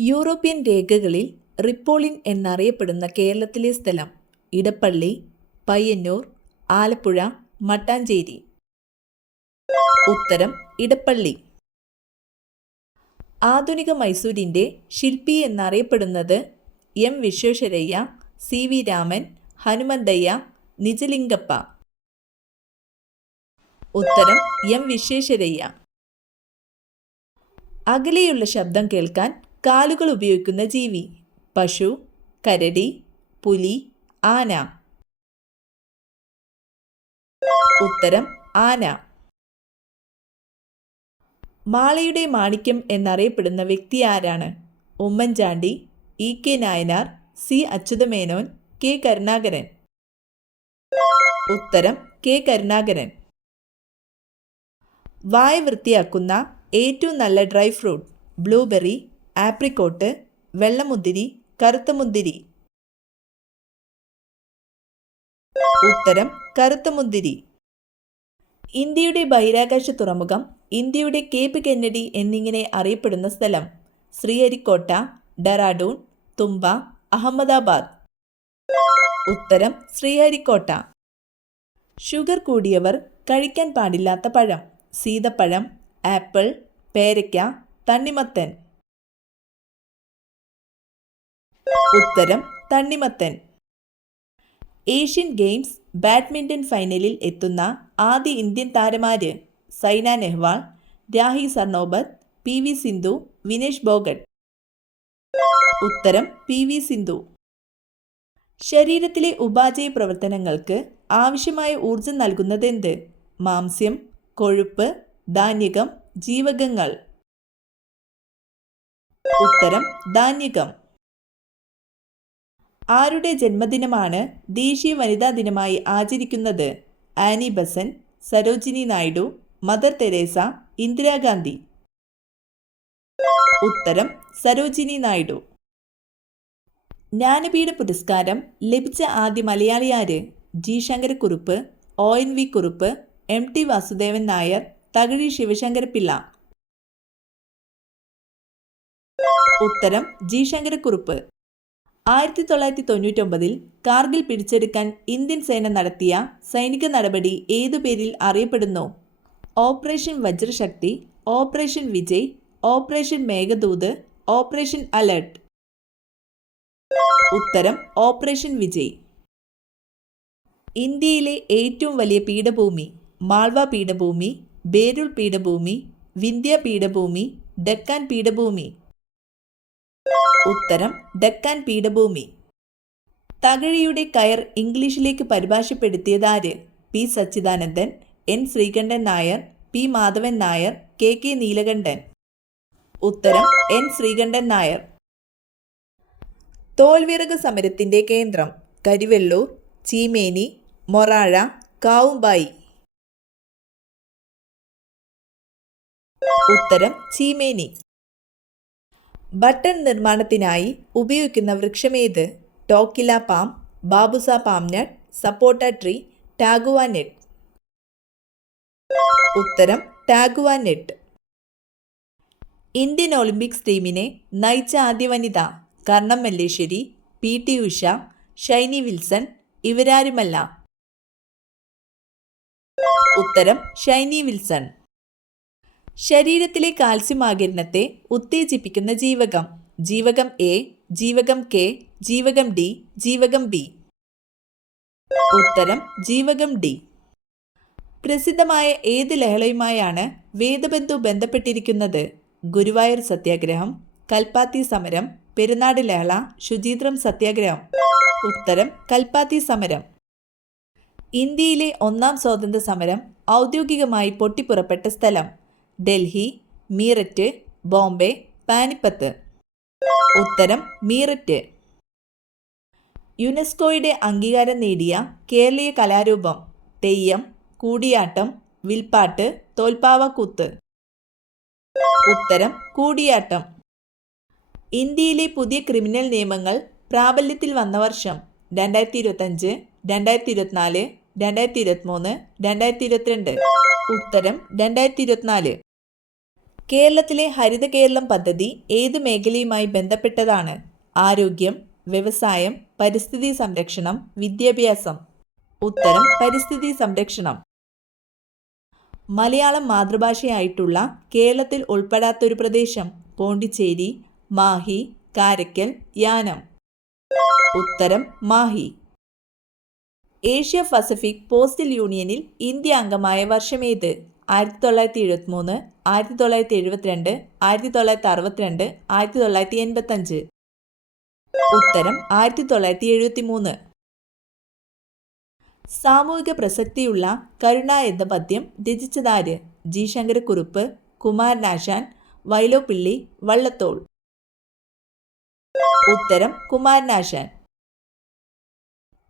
European രേഖകളിൽ റിപ്പോളിൻ എന്നറിയപ്പെടുന്ന കേരളത്തിലെ സ്ഥലം ഇടപ്പള്ളി, പയ്യന്നൂർ, ആലപ്പുഴ, മട്ടാഞ്ചേരി. ഉത്തരം ഇടപ്പള്ളി. ആധുനിക മൈസൂരിൻ്റെ ശില്പി എന്നറിയപ്പെടുന്നത് M Visvesvaraya, C V Raman, Hanumanthaiah, Nijalingappa. ഉത്തരം എം വിശ്വേശ്വരയ്യ. അകലെയുള്ള ശബ്ദം കേൾക്കാൻ കാലുകൾ ഉപയോഗിക്കുന്ന ജീവി പശു, കരടി, പുലി, ആന. ഉത്തരം ആന. മാളയുടെ മാണിക്യം എന്നറിയപ്പെടുന്ന വ്യക്തി ആരാണ്? Oommen Chandy, E K Nayanar, C Achutha Menon, K Karunakaran. ഉത്തരം കെ കരുണാകരൻ. വായ വൃത്തിയാക്കുന്ന ഏറ്റവും നല്ല ഡ്രൈ ഫ്രൂട്ട് ബ്ലൂബെറി, ആപ്രിക്കോട്ട്, വെള്ളമുന്തിരി, കറുത്ത മുന്തിരി. ഉത്തരം കറുത്ത മുന്തിരി. ഇന്ത്യയുടെ ബഹിരാകാശ തുറമുഖം ഇന്ത്യയുടെ കേപ്പ് കെന്നഡി എന്നിങ്ങനെ അറിയപ്പെടുന്ന സ്ഥലം ശ്രീഹരിക്കോട്ട, ഡെറാഡൂൺ, തുമ്പ, അഹമ്മദാബാദ്. ഉത്തരം ശ്രീഹരിക്കോട്ട. ഷുഗർ കൂടിയവർ കഴിക്കാൻ പാടില്ലാത്ത പഴം സീതപ്പഴം, ആപ്പിൾ, പേരയ്ക്ക, തണ്ണിമത്തൻ. ഉത്തരം തണ്ണിമത്തൻ. ഏഷ്യൻ ഗെയിംസ് ബാഡ്മിൻ്റൺ ഫൈനലിൽ എത്തുന്ന ആദ്യ ഇന്ത്യൻ താരമാര്? Saina Nehwal, Rahi Sarnobat, P V Sindhu, Vinesh Phogat. ഉത്തരം പി വി സിന്ധു. ശരീരത്തിലെ ഉപാപചയ പ്രവർത്തനങ്ങൾക്ക് ആവശ്യമായ ഊർജം നൽകുന്നതെന്ത്? മാംസ്യം, കൊഴുപ്പ്, ധാന്യകം, ജീവകങ്ങൾ. ഉത്തരം ധാന്യകം. ആരുടെ ജന്മദിനമാണ് ദേശീയ വനിതാ ദിനമായി ആചരിക്കുന്നത്? Annie Besant, Sarojini Naidu, mother Teresa, Indira Gandhi. ഉത്തരം സരോജിനി നായിഡു. ജ്ഞാനപീഠ പുരസ്കാരം ലഭിച്ച ആദ്യ മലയാളി ആര്? G Sankara Kurup, O N V Kurup, M T Vasudevan Nair, Thakazhi Sivasankara Pillai. ഉത്തരം ജി ശങ്കരക്കുറുപ്പ്. 1999 കാർഗിൽ പിടിച്ചെടുക്കാൻ ഇന്ത്യൻ സേന നടത്തിയ സൈനിക നടപടി ഏതു പേരിൽ അറിയപ്പെടുന്നു? Operation Vajrashakti, operation Vijay, operation Meghdoot, operation alert. ഉത്തരം ഓപ്പറേഷൻ വിജയ്. ഇന്ത്യയിലെ ഏറ്റവും വലിയ പീഠഭൂമി മാൾവ പീഠഭൂമി, ബേരുൾ പീഠഭൂമി, വിന്ധ്യ പീഠഭൂമി, ഡെക്കാൻ പീഠഭൂമി. ഉത്തരം ഡെക്കാൻ പീഠഭൂമി. തകഴിയുടെ കയർ ഇംഗ്ലീഷിലേക്ക് പരിഭാഷപ്പെടുത്തിയതാര്? P Sachidanandan, N Sreekantan Nair, P Madhavan Nair, K K Neelakantan. ഉത്തരം എൻ ശ്രീകണ്ഠൻ നായർ. തോൽവിറക് സമരത്തിന്റെ കേന്ദ്രം കരിവെള്ളൂർ, ചീമേനി, മൊറാഴ, കാവുമ്പായി. ഉത്തരം ചീമേനി. ബട്ടൺ നിർമ്മാണത്തിനായി ഉപയോഗിക്കുന്ന വൃക്ഷമേത്? ടോക്കില പാം, ബാബുസ പാം നട്ട്, സപ്പോട്ട ട്രീ, ടാഗുവ നെട്ട്. ഉത്തരം ടാഗുവ നെട്ട്. ഇന്ത്യൻ ഒളിമ്പിക്സ് ടീമിനെ നയിച്ച ആദ്യ വനിത? Karnam Malleswari, P T Usha, Shiny Wilson, ഇവരാരുമല്ല. ഉത്തരം ഷൈനി വിൽസൺ. ശരീരത്തിലെ കാൽസ്യം ആകിരണത്തെ ഉത്തേജിപ്പിക്കുന്ന ജീവകം ജീവകം എ, ജീവകം കെ, ജീവകം ഡി, ജീവകം ബി. ഉത്തരം ജീവകം ഡി. പ്രസിദ്ധമായ ഏത് ലഹളയുമായാണ് വേദബന്ധു ബന്ധപ്പെട്ടിരിക്കുന്നത്? ഗുരുവായൂർ സത്യാഗ്രഹം, കൽപ്പാത്തി സമരം, പെരുന്നാട് ലഹള, ശുചീന്ദ്രം സത്യാഗ്രഹം. ഉത്തരം കൽപ്പാത്തി സമരം. ഇന്ത്യയിലെ ഒന്നാം സ്വാതന്ത്ര്യ സമരം ഔദ്യോഗികമായി പൊട്ടിപ്പുറപ്പെട്ട സ്ഥലം? ഡൽഹി, മീററ്റ്, ബോംബെ, പാനിപ്പത്ത്. ഉത്തരം മീററ്റ്. യുനെസ്കോയുടെ അംഗീകാരം നേടിയ കേരളീയ കലാരൂപം? തെയ്യം, കൂടിയാട്ടം, വിൽപ്പാട്ട്, തോൽപ്പാവക്കൂത്ത്. ഉത്തരം കൂടിയാട്ടം. ഇന്ത്യയിലെ പുതിയ ക്രിമിനൽ നിയമങ്ങൾ പ്രാബല്യത്തിൽ വന്ന വർഷം? 2025, 2024, 2023, 2022. ഉത്തരം 2024. കേരളത്തിലെ ഹരിത കേരളം പദ്ധതി ഏത് മേഖലയുമായി ബന്ധപ്പെട്ടതാണ്? ആരോഗ്യം, വ്യവസായം, പരിസ്ഥിതി സംരക്ഷണം, വിദ്യാഭ്യാസം. ഉത്തരം പരിസ്ഥിതി സംരക്ഷണം. മലയാളം മാതൃഭാഷയായിട്ടുള്ള കേരളത്തിൽ ഉൾപ്പെടാത്തൊരു പ്രദേശം? പോണ്ടിച്ചേരി, മാഹി, കാരയ്ക്കൽ, യാനം. ഉത്തരം മാഹി. ഏഷ്യ പസഫിക് പോസ്റ്റൽ യൂണിയനിൽ ഇന്ത്യ അംഗമായ വർഷമേത്? 1973, 1972, 1962, 1985. ഉത്തരം 1973. സാമൂഹിക പ്രസക്തിയുള്ള കരുണ എന്ന പദ്യം രചിച്ചതാര്? ജി ശങ്കരക്കുറുപ്പ്, കുമാരനാശാൻ, വൈലോപ്പിള്ളി, വള്ളത്തോൾ. ഉത്തരം കുമാരനാശാൻ.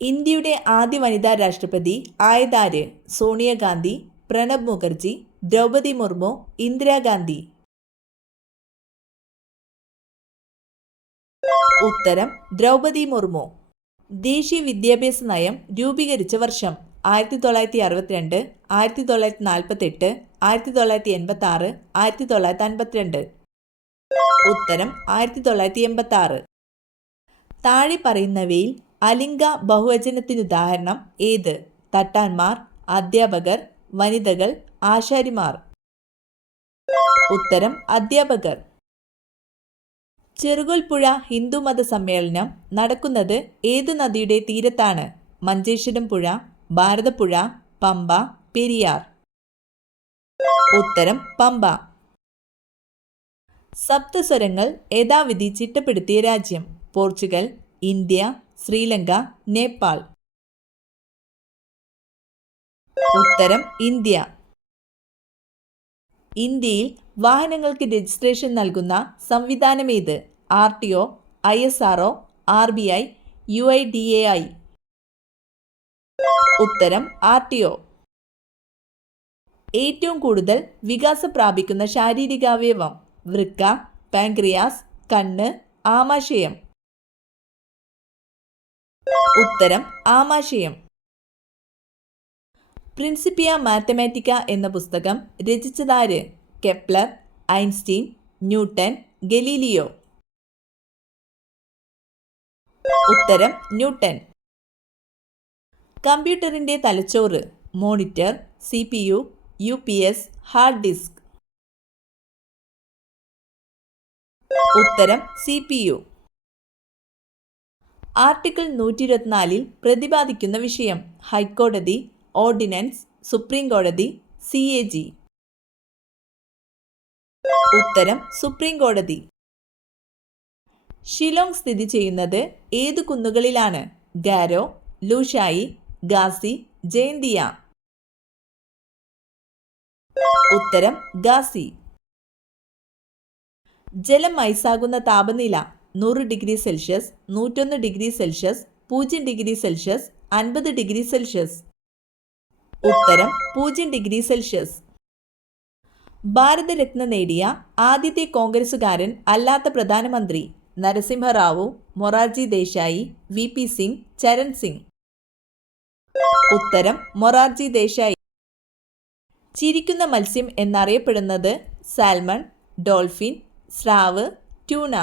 ഇന്ത്യയുടെ ആദ്യ വനിതാ രാഷ്ട്രപതി ആയതാര്? സോണിയാഗാന്ധി, പ്രണബ് മുഖർജി, ദ്രൗപദി മുർമു, ഇന്ദിരാഗാന്ധി. ഉത്തരം ദ്രൗപദി മുർമു. ദേശീയ വിദ്യാഭ്യാസ നയം രൂപീകരിച്ച വർഷം? 1962, 1948, 1986, 1952. ഉത്തരം 1986. താഴെ പറയുന്നവയിൽ അലിംഗ ബഹുവചനത്തിനുദാഹരണം ഏത്? തട്ടാന്മാർ, അധ്യാപകർ, വനിതകൾ, ആശാരിമാർ. ഉത്തരം അധ്യാപകർ. ചെറുകോൽപ്പുഴ ഹിന്ദുമത സമ്മേളനം നടക്കുന്നത് ഏതു നദിയുടെ തീരത്താണ്? മഞ്ചേശ്വരം പുഴ, ഭാരതപ്പുഴ, പമ്പ, പെരിയാർ. ഉത്തരം പമ്പ. സപ്തസ്വരങ്ങൾ യഥാവിധി ചിട്ടപ്പെടുത്തിയ രാജ്യം? Portugal, India, Sri Lanka, Nepal. ഉത്തരം ഇന്ത്യ. ഇന്ത്യയിൽ വാഹനങ്ങൾക്ക് രജിസ്ട്രേഷൻ നൽകുന്ന സംവിധാനമേത്? RTO, ISRO, RBI, UIDAI. ഉത്തരം RTO. ഏറ്റവും കൂടുതൽ വികാസം പ്രാപിക്കുന്ന ശാരീരികാവയവം? വൃക്ക, പാൻക്രിയാസ്, കണ്ണ്, ആമാശയം. ഉത്തരം ആമാശയം. പ്രിൻസിപ്പിയ മാത്തമാറ്റിക്ക എന്ന പുസ്തകം രചിച്ചതാര്? Kepler, Einstein, Newton, Galileo. ഉത്തരം ന്യൂട്ടൺ. കമ്പ്യൂട്ടറിന്റെ തലച്ചോറ്? Monitor, CPU, UPS, hard disk. ഉത്തരം CPU. ആർട്ടിക്കിൾ 124 പ്രതിപാദിക്കുന്ന വിഷയം? ഹൈക്കോടതി, ഓർഡിനൻസ്, സുപ്രീം കോടതി, CAG. ഉത്തരം സുപ്രീം കോടതി. ഷിലോങ് സ്ഥിതി ചെയ്യുന്നത് ഏതു കുന്നുകളിലാണ്? ഗാരോ, ലൂഷായി, ഗാസി, ജയന്തിയ. ഉത്തരം ഗാസി. ജലം ഐസാകുന്ന താപനില? 100°C, 101°C, 0°C, 50°C. ഉത്തരം 0°C. ഭാരതരത്ന നേടിയ ആദ്യത്തെ കോൺഗ്രസുകാരൻ അല്ലാത്ത പ്രധാനമന്ത്രി? നരസിംഹറാവു, മൊറാർജി ദേശായി, VP സിംഗ്, ചരൺ സിംഗ്. ഉത്തരം മൊറാർജി ദേശായി. ചിരിക്കുന്ന മത്സ്യം എന്നറിയപ്പെടുന്നത്? സാൽമൺ, ഡോൾഫിൻ, സ്രാവ്, ട്യൂണ.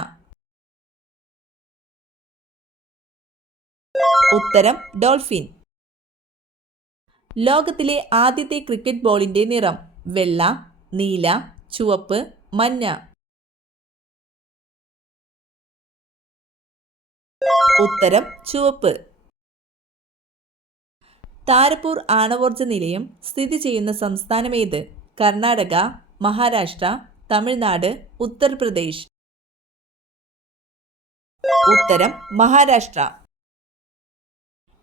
ഉത്തരം ഡോൾഫിൻ. ലോകത്തിലെ ആദ്യത്തെ ക്രിക്കറ്റ് ബോളിന്റെ നിറം? വെള്ള, നീല, ചുവപ്പ്, മഞ്ഞ. ഉത്തരം ചുവപ്പ്. താരപൂർ ആണവോർജ നിലയം സ്ഥിതി ചെയ്യുന്ന സംസ്ഥാനമേത്? കർണാടക, മഹാരാഷ്ട്ര, തമിഴ്നാട്, ഉത്തർപ്രദേശ്. ഉത്തരം മഹാരാഷ്ട്ര.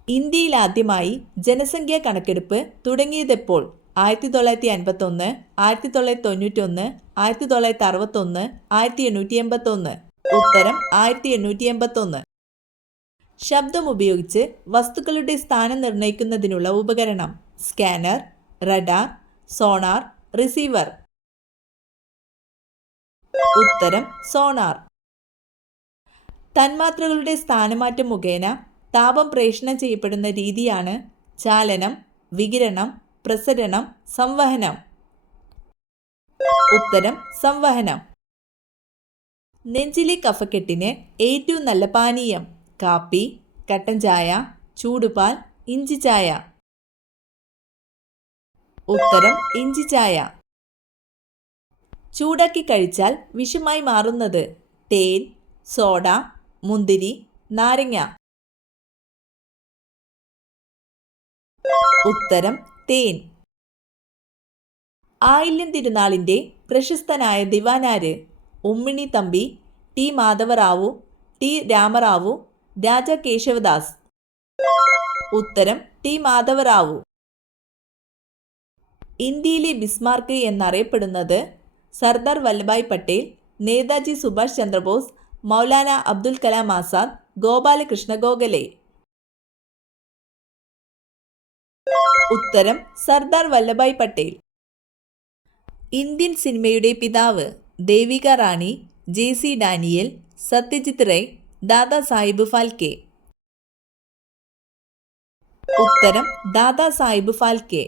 ഇന്ത്യയിൽ ആദ്യമായി ജനസംഖ്യാ കണക്കെടുപ്പ് തുടങ്ങിയതെപ്പോൾ? 1951, 1991, 1961, 1881. ഉത്തരം 1881. ശബ്ദം ഉപയോഗിച്ച് വസ്തുക്കളുടെ സ്ഥാനം നിർണ്ണയിക്കുന്നതിനുള്ള ഉപകരണം? Scanner, radar, sonar, receiver. ഉത്തരം സോണാർ. തന്മാത്രകളുടെ സ്ഥാനമാറ്റം മുഖേന താപം പ്രേഷണം ചെയ്യപ്പെടുന്ന രീതിയാണ് ചാലനം, വികിരണം, പ്രസരണം, സംവഹനം. ഉത്തരം സംവഹനം. നെഞ്ചിലെ കഫക്കെട്ടിന് ഏറ്റവും നല്ല പാനീയം: കാപ്പി, കട്ടൻ ചായ, ചൂടുപാൽ, ഇഞ്ചി ചായ. ഉത്തരം ഇഞ്ചി ചായ. ചൂടാക്കി കഴിച്ചാൽ വിഷമായി മാറുന്നത്: തേൻ, സോഡ, മുന്തിരി, നാരങ്ങ. ഉത്തരം തേൻ. ആയില്യം തിരുനാളിൻ്റെ പ്രശസ്തനായ ദിവാനാര്? Ummini Thampi, T Madhav Rao, T Rama Rao, Raja Kesavadas. ഉത്തരം ടി മാധവറാവു. ഇന്ത്യയിലെ ബിസ്മാർക്ക് എന്നറിയപ്പെടുന്നത്: സർദാർ വല്ലഭായ് പട്ടേൽ, നേതാജി സുഭാഷ് ചന്ദ്രബോസ്, മൗലാന അബ്ദുൽ കലാം ആസാദ്, ഗോപാലകൃഷ്ണ ഗോഖലെ. ഉത്തരം സർദാർ വല്ലഭായ് പട്ടേൽ. ഇന്ത്യൻ സിനിമയുടെ പിതാവ്: ദേവിക റാണി, ജെ.സി. ഡാനിയൽ, സത്യജിത് റേ, ദാദാ സാഹിബ് ഫാൽക്കെ. ഉത്തരം ദാദാ സാഹിബ് ഫാൽക്കെ.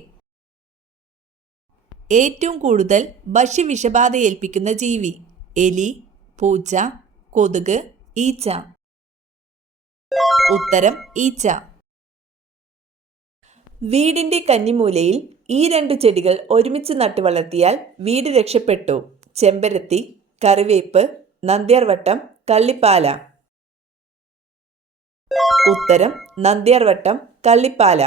ഏറ്റവും കൂടുതൽ ഭക്ഷ്യവിഷബാധ ഏൽപ്പിക്കുന്ന ജീവി: എലി, പൂച്ച, കൊതുക്, ഈച്ച. ഉത്തരം ഈച്ച. വീടിൻ്റെ കന്നിമൂലയിൽ ഈ 2 ചെടികൾ ഒരുമിച്ച് നട്ടു വളർത്തിയാൽ വീട് രക്ഷപ്പെട്ടു: ചെമ്പരത്തി, കറിവേപ്പ്, നന്ദ്യാർവട്ടം, കള്ളിപ്പാല. ഉത്തരം നന്ദ്യാർവട്ടം, കള്ളിപ്പാല.